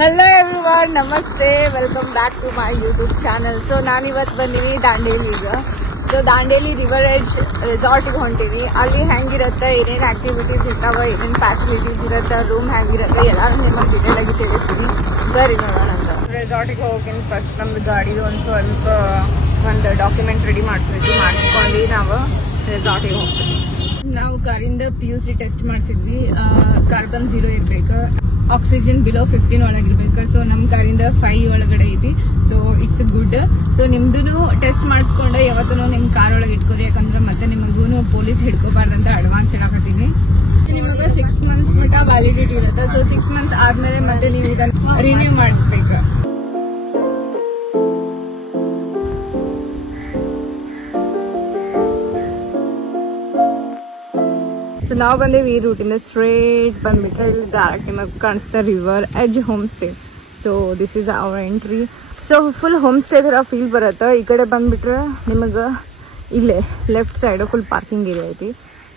Hello everyone, Namaste, welcome back to my YouTube channel. So ನಾನು ಇವತ್ತು ಬಂದೀನಿ ದಾಂಡೇಲಿಗೆ. So Dandeli river edge ರೆಸಾರ್ಟ್ಗೆ ಹೊಂಟೀನಿ. ಅಲ್ಲಿ ಹೆಂಗಿರುತ್ತೆ, ಏನೇನು ಆಕ್ಟಿವಿಟೀಸ್ ಇರ್ತಾವೆ, ಏನೇನು ಫ್ಯಾಸಿಲಿಟೀಸ್ ಇರುತ್ತೆ, ರೂಮ್ ಹೆಂಗಿರುತ್ತೆ ಎಲ್ಲರೂ ನಿಮಗೆ ಡೀಟೇಲ್ ಆಗಿ ತಿಳಿಸ್ತೀನಿ. ಬರ್ರಿ ನೋಡೋಣ ಅಂತ. ರೆಸಾರ್ಟಿಗೆ ಹೋಗಿನಿ ಫಸ್ಟ್ ನಮ್ದು ಗಾಡಿದು ಒಂದು ಡಾಕ್ಯುಮೆಂಟ್ ರೆಡಿ ಮಾಡಿಸ್ಕೊಂಡು ನಾವು ರೆಸಾರ್ಟಿಗೆ ಹೋಗ್ತೀವಿ. ನಾವು ಕಾರಿಂದ PUC ಟೆಸ್ಟ್ ಮಾಡಿಸಿದ್ವಿ. ಕಾರ್ಬನ್ 0 ಇರಬೇಕು, ಆಕ್ಸಿಜನ್ ಬಿಲೋ 15 ಒಳಗಿರ್ಬೇಕು. ಸೊ ನಮ್ಮ ಕಾರಿಂದ 5 ಒಳಗಡೆ ಐತಿ. So it's good. ಸೊ ನಿಮ್ದು ಟೆಸ್ಟ್ ಮಾಡಿಸ್ಕೊಂಡು ಯಾವತ್ತೂ ನಿಮ್ಮ ಕಾರ್ ಒಳಗೆ ಇಟ್ಕೊರಿ, ಯಾಕಂದ್ರೆ ಮತ್ತೆ ನಿಮಗೂ ಪೊಲೀಸ್ ಹಿಡ್ಕೋಬಾರ್ದಂತ ಅಡ್ವಾನ್ಸ್ ಹೇಳಕತ್ತೀನಿ. ನಿಮಗೆ 6 months ಮಟ್ಟ ವ್ಯಾಲಿಡಿಟಿ ಇರುತ್ತೆ. ಸೊ 6 months ಆದ್ಮೇಲೆ ಮತ್ತೆ ನೀವು ಇದನ್ನ ರಿನ್ಯೂ ಮಾಡಿಸ್ಬೇಕು. ಸೊ ನಾವು ಬಂದೇವಿ ಈ ರೂಟಿಂದ ಸ್ಟ್ರೇಟ್ ಬಂದ್ಬಿಟ್ರೆ ಇಲ್ಲಿ ಡೈರೆಕ್ಟ್ ನಿಮಗೆ ಕಾಣಿಸ್ತಾ river edge home stay. So this is our entry. So full home stay ಥರ ಫೀಲ್ ಬರುತ್ತೆ. ಈ ಕಡೆ ಬಂದ್ಬಿಟ್ರೆ ನಿಮಗೆ ಇಲ್ಲೇ left side full parking area ಐತಿ.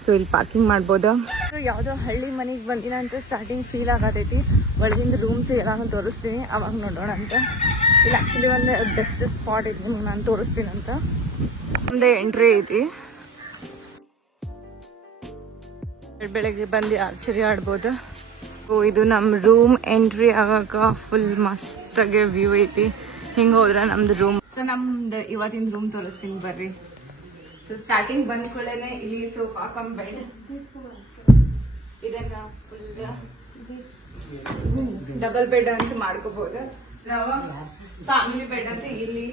ಸೊ ಇಲ್ಲಿ ಪಾರ್ಕಿಂಗ್ ಮಾಡ್ಬೋದು. ಸೊ ಯಾವುದೋ ಹಳ್ಳಿ ಮನೆಗೆ ಬಂದಿನ ಅಂತ ಸ್ಟಾರ್ಟಿಂಗ್ ಫೀಲ್ ಆಗತೈತಿ. ಒಳಗಿಂದ ರೂಮ್ಸ್ ಎಲ್ಲ ತೋರಿಸ್ತೀನಿ, ಅವಾಗ ನೋಡೋಣ ಅಂತ. ಇಲ್ಲಿ ಆ್ಯಕ್ಚುಲಿ ಒಂದು ಬೆಸ್ಟ್ ಸ್ಪಾಟ್ ಐತಿ, ನಿಮ್ಗೆ ನಾನು ತೋರಿಸ್ತೀನಿ ಅಂತ. ನಮ್ಮದೇ ಎಂಟ್ರಿ ಐತಿ. ಬೆಳಗ್ಗೆ ಬಂದು ಆರ್ಚರಿ ಆಡ್ಬೋದು. ಇದು ನಮ್ಮ ರೂಮ್ ಎಂಟ್ರಿ ಆಗಾಕ ಫುಲ್ ಮಸ್ತಾಗೆ ವ್ಯೂ ಐತಿ. ಹಿಂಗೆ ಹೋದ್ರೆ ನಮ್ದು ರೂಮ್. ಸೊ ನಮ್ದು ಇವತ್ತಿನ ರೂಮ್ ತೋರಿಸ್ತೀನಿ ಬರ್ರಿ. ಸೊ ಸ್ಟಾರ್ಟಿಂಗ್ ಬಂದ ಕೂಡಲೇ ಇಲ್ಲಿ ಸೋಫಾ ಕಮ್ ಬೆಡ್. ಇದನ್ನ ಫುಲ್ ಡಬಲ್ ಬೆಡ್ ಅಂತ ಮಾಡ್ಕೋಬಹುದು. ನಾವು ಫ್ಯಾಮಿಲಿ ಬೆಡ್ ಅಂತ ಇಲ್ಲಿ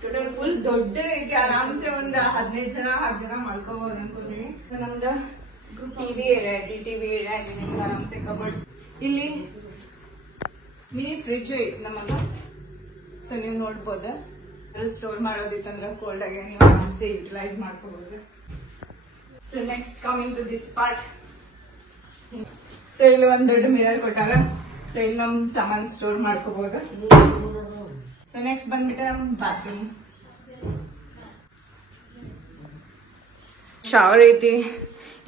ಟೋಟಲ್ ಫುಲ್ ದೊಡ್ಡ ಐತಿ. ಆರಾಮ್ಸೆ ಒಂದು 15 ಜನ 10 ಜನ ಮಾಡ್ಕೋಬಹುದು ಅನ್ಕೋತೀನಿ. ನಮ್ದು ಟಿವಿ ಏರಿಯಾ ಐತಿ. ಟಿವಿ ಏರಿಯಾ ಇಲ್ಲಿ ನಿಮ್ಗೆ ಆರಾಮ್ಸೆ ಕಬರ್ಡ್ಸ್. ಇಲ್ಲಿ ಮಿನಿ ಫ್ರಿಜ್ ಐತಿ ನಮಗ. ಸೊ ನೀವು ನೋಡ್ಬೋದು, ಸ್ಟೋರ್ ಮಾಡೋದಿತ್ತಂದ್ರೆ ಕೋಲ್ಡ್ ಆಗಿ ನೀವು ಆರಾಮ್ಸೆ ಯುಟಿಲೈಸ್ ಮಾಡ್ಕೋಬಹುದು. So next coming to this part. So ಇಲ್ಲಿ ಒಂದ್ ದೊಡ್ಡ ಮಿರರ್ ಕೊಟ್ಟಾರ. ಸೊ ಇಲ್ಲಿ ನಮ್ ಸಾಮಾನ್ ಸ್ಟೋರ್ ಮಾಡ್ಕೋಬಹುದು. ಸೊ ನೆಕ್ಸ್ಟ್ ಬಂದ್ಬಿಟ್ಟೆ ನಮ್ ಬಾತ್ರೂಮ್. ಶವರ್ ಐತಿ.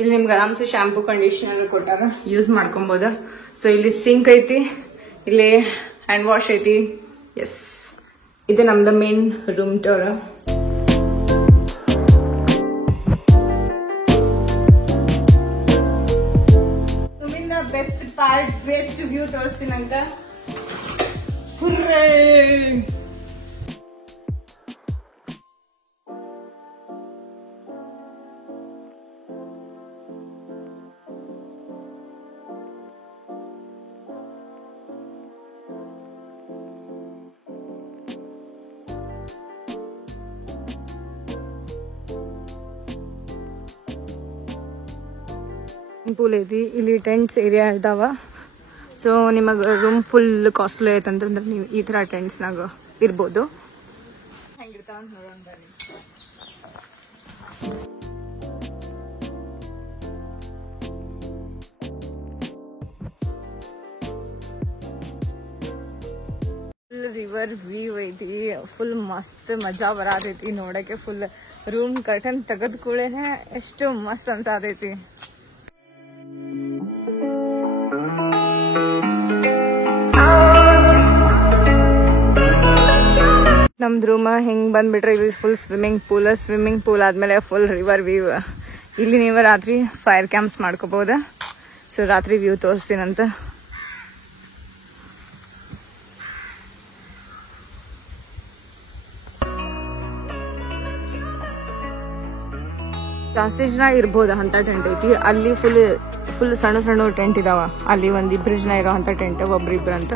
ಇಲ್ಲಿ ನಿಮ್ಗೆ ಆರಾಮ್ಸೆ ಶಾಂಪೂ ಕಂಡೀಷನರ್ ಕೊಟ್ಟಾರ, ಯೂಸ್ ಮಾಡ್ಕೊಬೋದು. ಸೊ ಇಲ್ಲಿ ಸಿಂಕ್ ಐತಿ, ಇಲ್ಲಿ ಹ್ಯಾಂಡ್ ವಾಶ್ ಐತಿ. ಎಸ್, ಇದು ನಮ್ದು ಮೇನ್ ರೂಮ್ ಟೂರ್. ರೂಮಿನ ಬೆಸ್ಟ್ ಪಾರ್ಟ್, ಬೆಸ್ಟ್ ವ್ಯೂ ತೋರಿಸ್ತೀನಂತ. ಪೂಲ್ ಐತಿ. ಇಲ್ಲಿ ಟೆಂಟ್ಸ್ ಏರಿಯಾ ಇದಾವ. ಸೊ ನಿಮಗೆ ರೂಮ್ ಫುಲ್ ಕಾಸ್ಟ್ಲಿ ಐತಂತಂದ್ರೆ ನೀವು ಈ ಥರ ಟೆಂಟ್ಸ್ನಾಗ ಇರ್ಬೋದು. ಹೆಂಗಿರ್ತಾವ ಅಂತ ನೋಡೋಣ ಬನ್ನಿ. ಫುಲ್ ರಿವರ್ ವ್ಯೂ ಐತಿ. ಫುಲ್ ಮಸ್ತ್ ಮಜಾ ಬರತೈತಿ ನೋಡಕ್ಕೆ. ಫುಲ್ ರೂಮ್ ಕರ್ಟನ್ ತೆಗೆದ ಕೂಡೇನೆ ಎಷ್ಟು ಮಸ್ತ್ ಅನ್ಸಾತೈತಿ. ನಮ್ದು ರೂಮ್ ಹಿಂಗ್ ಬಂದ್ಬಿಟ್ರೆ ಇದು ಫುಲ್ ಸ್ವಿಮ್ಮಿಂಗ್ ಪೂಲ್ ಆದ್ಮೇಲೆ ಫುಲ್ ರಿವರ್ ವ್ಯೂ. ಇಲ್ಲಿ ನೀವು ರಾತ್ರಿ ಫೈರ್ ಕ್ಯಾಂಪ್ಸ್ ಮಾಡ್ಕೋಬಹುದು. ಸೊ ರಾತ್ರಿ ವ್ಯೂ ತೋರಿಸ್ತೀನಂತ. ಜಾಸ್ತಿ ಜನ ಇರ್ಬೋದು ಅಂತ ಟೆಂಟ್ ಐತಿ. ಅಲ್ಲಿ ಫುಲ್ ಸಣ್ಣ ಸಣ್ಣ ಟೆಂಟ್ ಇದಾವ. ಅಲ್ಲಿ ಒಂದಿಬ್ರು ಜನ ಇರೋ ಅಂತ ಟೆಂಟ್, ಒಬ್ರಿಬ್ರು ಅಂತ.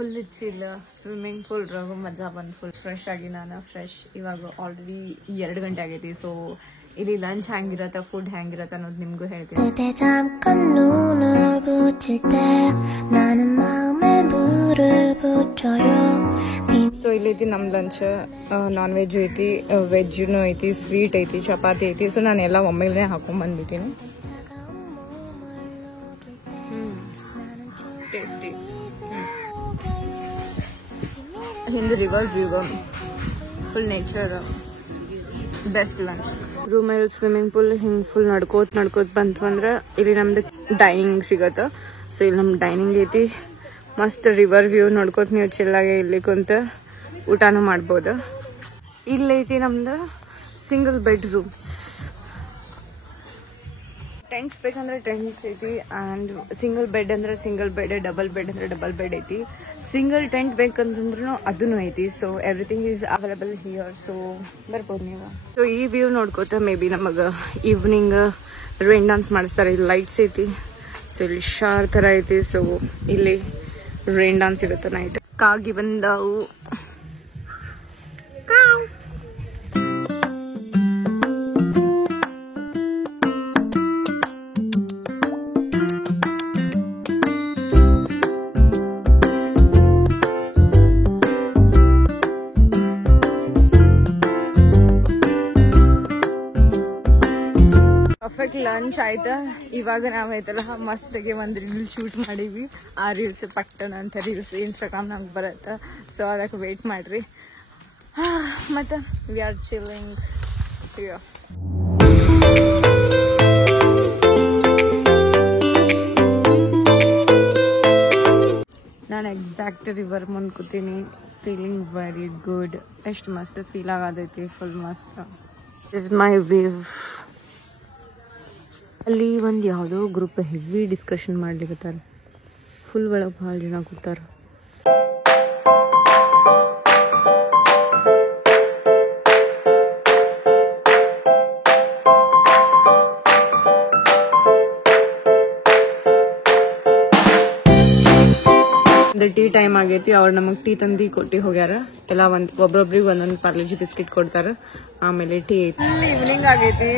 ಫುಲ್ ಚಿಲ್ ಸ್ವಿಮ್ಮಿಂಗ್ ಪೂಲ್ ಮಜಾ ಬಂದು ಫುಲ್ ಫ್ರೆಶ್ ಆಗಿ ನಾನು ಇವಾಗ ಆಲ್ರೆಡಿ 2 ಗಂಟೆ ಆಗೈತಿ. ಸೊ ಇಲ್ಲಿ ಲಂಚ್ ಹೆಂಗಿರತ್ತ, ಫುಡ್ ಹೆಂಗಿರತ್ತ ಅನ್ನೋದು ನಿಮ್ಗೂ ಹೇಳ್ತೀನಿ. ಸೊ ಇಲ್ಲಿ ಐತಿ ನಮ್ ಲಂಚ್. ನಾನ್ ವೆಜ್ ಐತಿ, ವೆಜ್ನು ಐತಿ, ಸ್ವೀಟ್ ಐತಿ, ಚಪಾತಿ ಐತಿ. ಸೊ ನಾನು ಎಲ್ಲ ಒಮ್ಮೆಲೆ ಹಾಕೊಂಡ್ ಬಂದ್ಬಿಟ್ಟಿನಿ. ಟೇಸ್ಟಿ. ಹಿಂದೆ river view, full nature, best lunch. ರೂಮಲ್ಲಿ ಸ್ವಿಮ್ಮಿಂಗ್ ಪೂಲ್ ಹಿಂಗೆ ಫುಲ್ ನಡ್ಕೋತ್ ಬಂತಂದ್ರೆ ಇಲ್ಲಿ ನಮ್ದು ಡೈನಿಂಗ್ ಸಿಗತ್ತ. ಸೊ ಇಲ್ಲಿ ನಮ್ದು ಡೈನಿಂಗ್ ಐತಿ. ಮಸ್ತ್ ರಿವರ್ ವ್ಯೂ ನೋಡ್ಕೋತ ನೀವು ಚಿಲ್ಲಾಗೆ ಇಲ್ಲಿ ಕುಂತ ಊಟನೂ ಮಾಡ್ಬೋದು. ಇಲ್ಲೈತಿ ನಮ್ದು ಸಿಂಗಲ್ ಬೆಡ್ ರೂಮ್ಸ್. ಟೆಂಟ್ಸ್ ಬೇಕಂದ್ರೆ ಟೆಂಟ್ಸ್ ಐತಿ, ಆ್ಯಂಡ್ ಸಿಂಗಲ್ ಬೆಡ್ ಅಂದ್ರೆ ಸಿಂಗಲ್ ಬೆಡ್, ಡಬಲ್ ಬೆಡ್ ಅಂದ್ರೆ ಡಬಲ್ ಬೆಡ್ ಐತಿ. ಸಿಂಗಲ್ ಟೆಂಟ್ ಬೇಕಂತಂದ್ರೂ ಅದನ್ನು ಐತಿ. So everything is available here. So ಬರ್ಬೋದು ನೀವು. ಸೊ ಈ ವ್ಯೂ ನೋಡ್ಕೋತ ಮೇ ಬಿ ನಮಗೆ ಈವ್ನಿಂಗ್ ರೈನ್ ಡಾನ್ಸ್ ಮಾಡಿಸ್ತಾರೆ. ಇಲ್ಲಿ ಲೈಟ್ಸ್ ಐತಿ. ಸೊ ಇಲ್ಲಿ ಶಾರ್ ಥರ ಐತಿ. ಸೊ ಇಲ್ಲಿ ರೈನ್ ಡಾನ್ಸ್ ಇರುತ್ತೆ ನೈಟ್. ಕಾಗಿ ಬಂದಾವು. ಪರ್ಫೆಕ್ಟ್ ಲಂಚ್ ಆಯ್ತಾ. ಇವಾಗ ನಾವೈತಲ್ಲ ಮಸ್ತಿಗೆ ಒಂದು ರೀಲ್ ಶೂಟ್ ಮಾಡೀವಿ. ಆ ರೀಲ್ಸ್ ಪಟ್ಟಣ ಅಂತ ರೀಲ್ಸ್ ಇನ್ಸ್ಟಾಗ್ರಾಮ್ ನಮ್ಗೆ ಬರುತ್ತೆ. ಸೊ ಅದಕ್ಕೆ ವೇಟ್ ಮಾಡ್ರಿ. ಮತ್ತು ವಿ ಆರ್ ಚಿಲ್ಲಿಂಗ್. ನಾನು ಎಕ್ಸಾಕ್ಟ್ ರಿವರ್ ಮುಂದೆ ಕೂತೀನಿ. Feeling very good. ಎಷ್ಟು ಮಸ್ತ್ ಫೀಲ್ ಆಗೋದೈತಿ. ಫುಲ್ ಮಸ್ತ್. Is my wave. ಅಲ್ಲಿ ಒಂದು ಯಾವುದೋ ಗ್ರೂಪ್ ಹೆವಿ ಡಿಸ್ಕಷನ್ ಮಾಡ್ಲಿಕ್ಕತ್ತಾರ. ಫುಲ್ ಒಳಗೆ ಭಾಳ ಜನ ಕೂತಾರ. ಟೀ ಟೈಮ್ ಆಗೈತಿ. ಅವ್ರು ನಮಗೆ ಟೀ ತಂದು ಕೊಟ್ಟು ಹೋಗ್ಯಾರ. ಎಲ್ಲ ಒಬ್ಬೊಬ್ರಿಗೆ ಒಂದೊಂದು ಪಾರ್ಲೇಜಿ ಬಿಸ್ಕಿಟ್ ಕೊಡ್ತಾರ. ಆಮೇಲೆ ಟೀ ಐತಿ. ಫುಲ್ ಈವ್ನಿಂಗ್ ಆಗೈತಿ.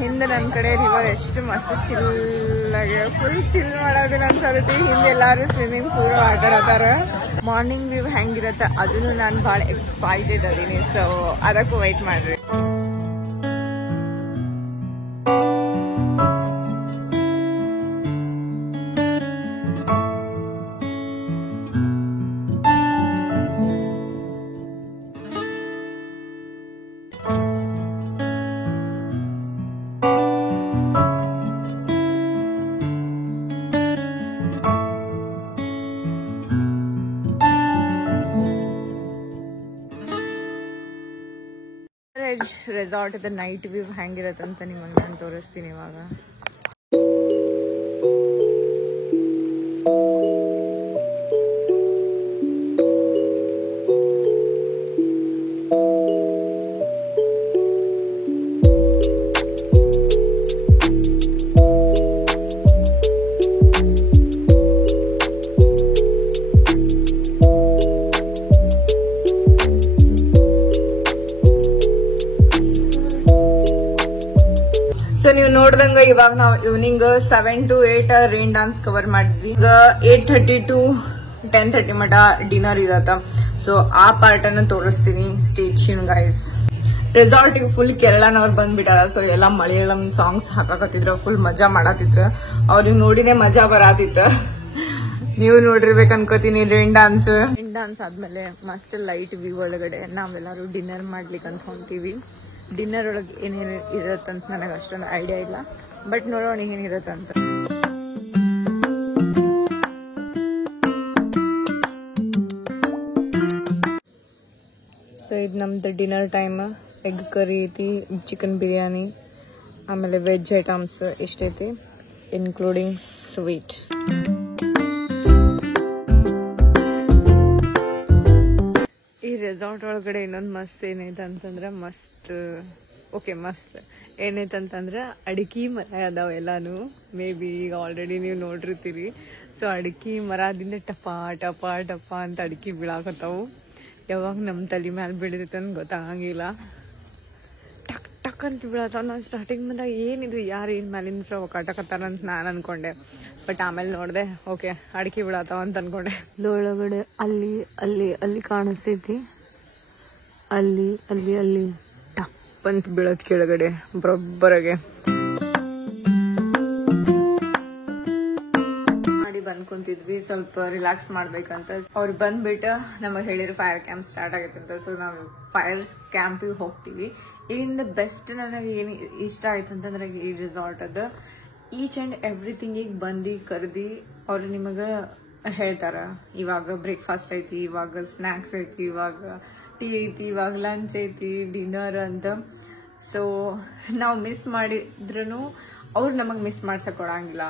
ಹಿಂದೆ ನನ್ನ ಕಡೆ ರಿವರ್ ಎಷ್ಟು ಮಸ್ತ್ ಚಿಲ್ ಆಗ್ಯಾವ. ಫುಲ್ ಚಿಲ್ ಮಾಡೋದಿಲ್ಲ ಅನ್ಸತೈತಿ. ಹಿಂದೆ ಎಲ್ಲಾರು ಸ್ವಿಮ್ಮಿಂಗ್ ಪೂಲ್ ಆಟಾಡತಾರ. ಮಾರ್ನಿಂಗ್ ವ್ಯೂ ಹೆಂಗಿರತ್ತ ಅದನ್ನು ನಾನು ಭಾಳ ಎಕ್ಸೈಟೆಡ್ ಅದೀನಿ. ಸೊ ಅದಕ್ಕೂ ವೈಟ್ ಮಾಡ್ರಿ. ರೆಸಾರ್ಟ್ ದ ನೈಟ್ ವ್ಯೂ ಹೆಂಗಿರತ್ತಂತ ನಿಮಗೆ ನಾನು ತೋರಿಸ್ತೀನಿ ಇವಾಗ. ಸೊ ನೀವು ನೋಡ್ದಂಗ ಇವಾಗ ನಾವು evening 7 to 8 rain dance cover ಮಾಡಿದ್ವಿ. ಈಗ 8:30 to 10:30 ಮಟ ಡಿನ್ನರ್ ಇರತ್ತ. ಸೊ ಆ ಪಾರ್ಟ್ ಅನ್ನು ತೋರಿಸ್ತೀನಿ. Stay tune guys. Resort full ಕೇರಳನವ್ರು ಬಂದ್ಬಿಟ್ಟಾರ. ಸೊ ಎಲ್ಲ ಮಲಯಾಳಂ ಸಾಂಗ್ಸ್ ಹಾಕಾಕತ್ತಿದ್ರ. ಫುಲ್ ಮಜಾ ಮಾಡತ್ತಿದ್ರ. ಅವ್ರಿಗೆ ನೋಡಿನೇ ಮಜಾ ಬರತ್ತಿತ್ತ. ನೀವು ನೋಡಿರ್ಬೇಕು ಅನ್ಕೋತೀನಿ ರೈನ್ ಡಾನ್ಸ್. ರೈನ್ ಡಾನ್ಸ್ ಆದ್ಮೇಲೆ ಮಸ್ತ್ ಲೈಟ್ ವ್ಯೂ ಒಳಗಡೆ ನಾವೆಲ್ಲರೂ ಡಿನ್ನರ್ ಮಾಡ್ಲಿಕ್ಕೆ ಅಂತ ಹೊಂತೀವಿ. ಡಿನ್ನರ್ ಒಳಗೆ ಏನೇನು ಇರತ್ತಂತ ನನಗೆ ಅಷ್ಟೊಂದು ಐಡಿಯಾ ಇಲ್ಲ. ಬಟ್ ನೋಡೋಣ ಏನಿರತ್ತಂತ. ಸೊ ಇದು ನಮ್ದು ಡಿನ್ನರ್ ಟೈಮ್. ಎಗ್ ಕರಿ ಐತಿ, ಚಿಕನ್ ಬಿರಿಯಾನಿ, ಆಮೇಲೆ ವೆಜ್ ಐಟಮ್ಸ್ ಇಷ್ಟೈತಿ, ಇನ್ಕ್ಲೂಡಿಂಗ್ ಸ್ವೀಟ್. ಈ ರೆಸಾರ್ಟ್ ಒಳಗಡೆ ಇನ್ನೊಂದು ಮಸ್ತ್ ಏನೈತೆ ಅಂತಂದ್ರೆ ಮಸ್ತ್ ಏನೈತಂತಂದ್ರೆ ಅಡಿಕೆ ಮರ ಅದಾವ ಎಲ್ಲಾನು. ಮೇ ಬಿ ಈಗ ಆಲ್ರೆಡಿ ನೀವು ನೋಡಿರ್ತೀರಿ. ಸೊ ಅಡಿಕೆ ಮರದಿಂದ ಟಪ ಟಪ ಟಪ ಅಂತ ಅಡಿಕೆ ಬೀಳಾಕತ್ತಾವು. ಯಾವಾಗ ನಮ್ಮ ತಲೆ ಮ್ಯಾಲೆ ಬೀಳಿತೈತೆ ಅಂತ ಗೊತ್ತಾಗಂಗಿಲ್ಲ. ಟಕ್ ಟಕ್ ಅಂತ ಬೀಳತ್ತಾವ. ನಾವು ಸ್ಟಾರ್ಟಿಂಗ್ ಬಂದಾಗ ಏನಿದು ಯಾರು ಏನು ಮ್ಯಾಲಿಂದ ಕಟ್ಟಕತ್ತಾರಂತ ನಾನು ಅನ್ಕೊಂಡೆ. ಬಟ್ ಆಮೇಲೆ ನೋಡಿದೆ ಓಕೆ ಅಡಿಕೆ ಬೀಳತ್ತಾವ ಅಂತ ಅನ್ಕೊಂಡೆ. ಒಳಗಡೆ ಅಲ್ಲಿ ಅಲ್ಲಿ ಅಲ್ಲಿ ಕಾಣಿಸ್ತೈತಿ, ಅಲ್ಲಿ ಅಲ್ಲಿ ಅಲ್ಲಿ ಟಪ್ ಅಂತ ಬೀಳತ್ ಕೆಳಗಡೆ ಬರೋಬ್ಬರಗೆ. ಬಂದ್ ಕುಂತಿದ್ವಿ ಸ್ವಲ್ಪ ರಿಲ್ಯಾಕ್ಸ್ ಮಾಡ್ಬೇಕಂತ. ಅವ್ರು ಬಂದ್ಬಿಟ್ಟು ನಮಗೆ ಹೇಳಿದ್ರು ಫೈರ್ ಕ್ಯಾಂಪ್ ಸ್ಟಾರ್ಟ್ ಆಗತ್ತೆ ಅಂತ. ಸೊ ನಾವು ಫೈರ್ ಕ್ಯಾಂಪಿಗೆ ಹೋಗ್ತೀವಿ. ಇಲ್ಲಿಂದ ಬೆಸ್ಟ್ ನನಗೆ ಏನು ಇಷ್ಟ ಆಯ್ತು ಅಂತಂದ್ರೆ ಈ ರೆಸಾರ್ಟ್ ಅದ ಈಚ್ ಅಂಡ್ ಎವ್ರಿಥಿಂಗ್ ಈಗ ಬಂದು ಕರೆದಿ ಅವ್ರು ನಿಮಗೆ ಹೇಳ್ತಾರ ಇವಾಗ ಬ್ರೇಕ್ಫಾಸ್ಟ್ ಐತಿ, ಇವಾಗ ಸ್ನ್ಯಾಕ್ಸ್ ಐತಿ, ಇವಾಗ ಟೀ ಐತಿ, ಇವಾಗ ಲಂಚ್ ಐತಿ, ಡಿನ್ನರ್ ಅಂತ. ಸೊ ನಾವು ಮಿಸ್ ಮಾಡಿದ್ರು ಅವ್ರು ನಮಗೆ ಮಿಸ್ ಮಾಡ್ಸಕ್ ಕೊಡಂಗಿಲ್ಲ.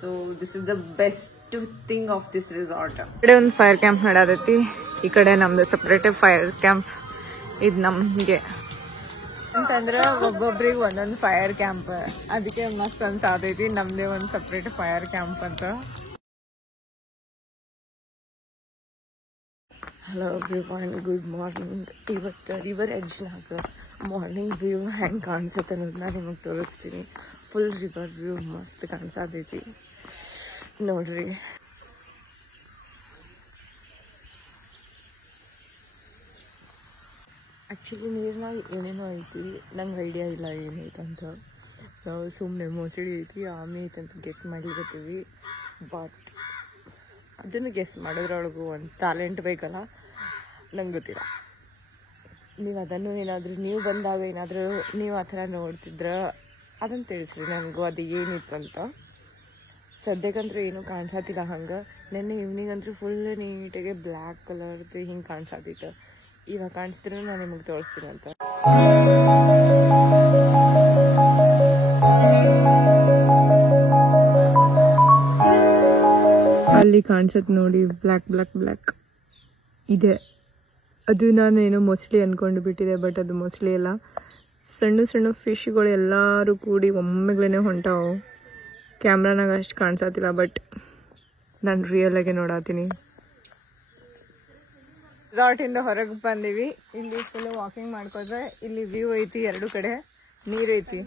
So this is the best thing of this resort. ಈ ಕಡೆ ಒಂದು ಫೈರ್ ಕ್ಯಾಂಪ್ ನಡತೈತಿ, ಈ ಕಡೆ ನಮ್ದು ಸಪ್ರೇಟ್ ಫೈರ್ ಕ್ಯಾಂಪ್. ಇದು ನಮ್ಗೆ ಅಂತಂದ್ರೆ ಒಬ್ಬೊಬ್ರಿಗೆ ಒಂದೊಂದು ಫೈರ್ ಕ್ಯಾಂಪ್, ಅದಕ್ಕೆ ಮಸ್ತ್ ಅನ್ಸಾತೈತಿ ನಮ್ದೇ ಒಂದು ಸಪ್ರೇಟ್ ಫೈರ್ ಕ್ಯಾಂಪ್ ಅಂತ. Hello everyone, good morning. ಇವತ್ತು ರಿವರ್ ಎಡ್ಜ್ನಾಗ ಮಾರ್ನಿಂಗ್ ವ್ಯೂ ಹೆಂಗೆ ಕಾಣಿಸುತ್ತೆ ಅನ್ನೋದನ್ನ ನಿಮಗೆ ತೋರಿಸ್ತೀನಿ. ಫುಲ್ ರಿವರ್ ವ್ಯೂ ಮಸ್ತ್ ಕಾಣಿಸತೈತಿ ನೋಡ್ರಿ. ಆ್ಯಕ್ಚುಲಿ ನೀರ್ನಾಗ ಏನೇನೋ ಐತಿ, ನಂಗೆ ಐಡಿಯಾ ಇಲ್ಲ ಏನೈತಂತ. ನಾವು ಸುಮ್ಮನೆ ಮೊಸಳಿ ಐತಿ, ಆಮೆ ಐತಿ ಅಂತ ಗೆಸ್ ಮಾಡ್ಲಿಕತ್ತೀವಿ. ಬಟ್ ಅದನ್ನು ಗೆಸ್ ಮಾಡೋದ್ರೊಳಗೂ ಒಂದು ಟ್ಯಾಲೆಂಟ್ ಬೇಕಲ್ಲ, ನಂಗೆ ಗೊತ್ತಿಲ್ಲ. ನೀವು ಅದನ್ನು ಏನಾದರೂ ನೀವು ಬಂದಾಗ ಏನಾದರೂ ನೀವು ಆ ಥರ ನೋಡ್ತಿದ್ರೆ ಅದನ್ನು ತಿಳಿಸ್ರಿ ನನಗೂ ಅದು ಏನಿತ್ತು ಅಂತ. ಸದ್ಯಕ್ಕಂತೂ ಏನೂ ಕಾಣಿಸತ್ತಿಲ್ಲ ಹಂಗೆ. ನೆನ್ನೆ ಈವ್ನಿಂಗ್ ಅಂತೂ ಫುಲ್ ನೀಟಾಗಿ ಬ್ಲ್ಯಾಕ್ ಕಲರ್ದು ಹಿಂಗೆ ಕಾಣಿಸತ್ತಿತ್ತು. ಇವಾಗ ಕಾಣಿಸ್ತಿರೋ ನಾನು ನಿಮಗೆ ತೋರಿಸ್ತೀನಿ ಅಂತ. ಅಲ್ಲಿ ಕಾಣಿಸತ್ತೆ ನೋಡಿ, ಬ್ಲ್ಯಾಕ್ ಬ್ಲ್ಯಾಕ್ ಬ್ಲ್ಯಾಕ್ ಇದೆ. ಅದು ನಾನೇನೋ ಮೊಸಳಿ ಅಂದ್ಕೊಂಡು ಬಿಟ್ಟಿದೆ, ಬಟ್ ಅದು ಮೊಸಳಿ ಎಲ್ಲ. ಸಣ್ಣ ಸಣ್ಣ ಫಿಶ್ಗಳು ಎಲ್ಲರೂ ಕೂಡಿ ಒಮ್ಮೆಗ್ಲೇ ಹೊಂಟಾವು. ಕ್ಯಾಮ್ರಾನಾಗ ಅಷ್ಟು ಕಾಣಿಸತ್ತಿಲ್ಲ, ಬಟ್ ನಾನು ರಿಯಲಾಗೆ ನೋಡತ್ತೀನಿ. ರೆಸಾರ್ಟಿಂದ ಹೊರಗೆ ಬಂದೀವಿ. ಇಲ್ಲಿ ಫುಲ್ ವಾಕಿಂಗ್ ಮಾಡ್ಕೊಂಡ್ರೆ ಇಲ್ಲಿ ವ್ಯೂ ಐತಿ, ಎರಡು ಕಡೆ ನೀರು ಐತಿ.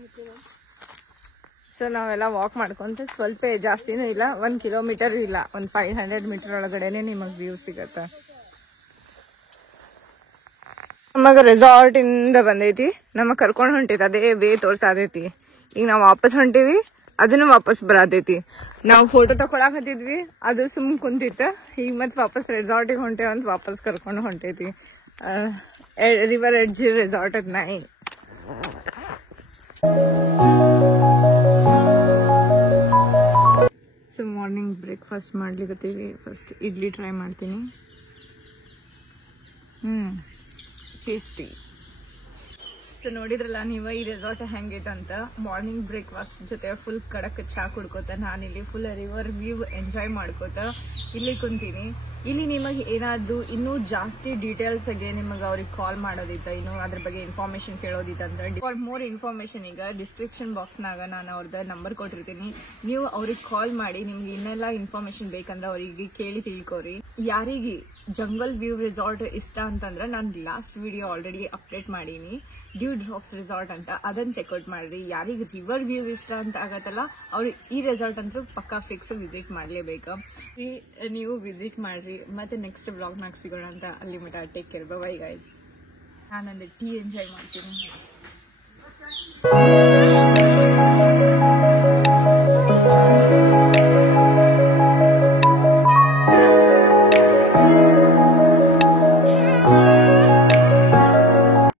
ಸೊ ನಾವೆಲ್ಲ ವಾಕ್ ಮಾಡ್ಕೊಂತ ಸ್ವಲ್ಪ ಜಾಸ್ತಿನೂ ಇಲ್ಲ, 1 ಕಿಲೋಮೀಟರ್ ಇಲ್ಲ, ಒಂದು 500 ಮೀಟರ್ ಒಳಗಡೆನೆ ನಿಮಗೆ ವ್ಯೂ ಸಿಗತ್ತೆ. ನಮಗೆ ರೆಸಾರ್ಟ್ ಇಂದ ಬಂದೈತಿ, ನಮಗ್ ಕರ್ಕೊಂಡ್ ಹೊಂಟೈತಿ, ಅದೇ ವೇ ತೋರ್ಸಾದೈತಿ. ಈಗ ನಾವ್ ವಾಪಸ್ ಹೊಂಟಿವಿ, ಅದನ್ನು ವಾಪಸ್ ಬರತೈತಿ. ನಾವು ಫೋಟೋ ತಕೊಳಕ್ ಹತ್ತಿದ್ವಿ, ಅದು ಸುಮ್ ಕುಂತಿತ್ತ. ಈಗ ಮತ್ ವಾಪಸ್ ರೆಸಾರ್ಟಿಗೆ ಹೊಂಟೇವ ಅಂತ ವಾಪಸ್ ಕರ್ಕೊಂಡು ಹೊಂಟೈತಿ. ರಿವರ್ ಎಡ್ಜ್ ರೆಸಾರ್ಟ್ ಅದ್ ನೈ. ಸೊ ಮಾರ್ನಿಂಗ್ ಬ್ರೇಕ್ಫಾಸ್ಟ್ ಮಾಡ್ಲಿಕತ್ತೀವಿ. ಫಸ್ಟ್ ಇಡ್ಲಿ ಟ್ರೈ ಮಾಡ್ತೀನಿ. ಟೇಸ್ಟಿ. ಸೊ ನೋಡಿದ್ರಲ್ಲ ನೀವು ಈ ರೆಸಾರ್ಟ್ ಹೆಂಗೈತೆ ಅಂತ. ಮಾರ್ನಿಂಗ್ ಬ್ರೇಕ್ಫಾಸ್ಟ್ ಜೊತೆ ಫುಲ್ ಕಡಕ್ ಚಾ ಕುಡ್ಕೋತ ನಾನಿಲ್ಲಿ ಫುಲ್ ರಿವರ್ ವ್ಯೂ ಎಂಜಾಯ್ ಮಾಡ್ಕೋತ ಇಲ್ಲಿ ಕುಂತೀನಿ. ಇಲ್ಲಿ ನಿಮಗೆ ಏನಾದ್ರು ಇನ್ನೂ ಜಾಸ್ತಿ ಡೀಟೇಲ್ಸ್ ಆಗಿ ನಿಮಗೆ ಅವ್ರಿಗೆ ಕಾಲ್ ಮಾಡೋದಿತ್ತ, ಇನ್ನು ಅದ್ರ ಬಗ್ಗೆ ಇನ್ಫಾರ್ಮೇಶನ್ ಕೇಳೋದಿತ್ತಂದ್ರೆ ಫಾರ್ ಮೋರ್ ಇನ್ಫಾರ್ಮೇಶನ್ ಈಗ ಡಿಸ್ಕ್ರಿಪ್ಷನ್ ಬಾಕ್ಸ್ ನಾಗ ನಾನು ಅವ್ರದ್ದು ನಂಬರ್ ಕೊಟ್ಟಿರ್ತೀನಿ. ನೀವು ಅವ್ರಿಗೆ ಕಾಲ್ ಮಾಡಿ ನಿಮ್ಗೆ ಇನ್ನೆಲ್ಲ ಇನ್ಫಾರ್ಮೇಶನ್ ಬೇಕಂದ್ರೆ ಅವರಿಗೆ ಕೇಳಿ ತಿಳ್ಕೊರಿ. ಯಾರಿಗೆ ಜಂಗಲ್ ವ್ಯೂ ರೆಸಾರ್ಟ್ ಇಷ್ಟ ಅಂತಂದ್ರೆ ನಾನು ಲಾಸ್ಟ್ ವಿಡಿಯೋ ಆಲ್ರೆಡಿ ಅಪ್ಡೇಟ್ ಮಾಡೀನಿ, ಡ್ಯೂ ಡ್ರಾಪ್ಸ್ ರೆಸಾರ್ಟ್ ಅಂತ, ಅದನ್ನ ಚೆಕ್ಔಟ್ ಮಾಡ್ರಿ. ಯಾರಿಗೆ ರಿವರ್ ವ್ಯೂ ಇಷ್ಟ ಅಂತ ಆಗತ್ತಲ್ಲ ಅವ್ರು ಈ ರೆಸಾರ್ಟ್ ಅಂತೂ ಪಕ್ಕಾ ಫಿಕ್ಸ್ ವಿಸಿಟ್ ಮಾಡ್ಲೇಬೇಕು. ನೀವು ವಿಸಿಟ್ ಮಾಡ್ರಿ. ಮತ್ತೆ ನೆಕ್ಸ್ಟ್ ಬ್ಲಾಗ್ನಾಗ ಸಿಗೋಣ ಅಂತ. ಅಲ್ಲಿ ಮಟ್ಟ ಟೇಕ್ ಕೇರ್, ಬೈ ಗೈಸ್. ನಾನೊಂದು ಟೀ ಎಂಜಾಯ್ ಮಾಡ್ತೀನಿ.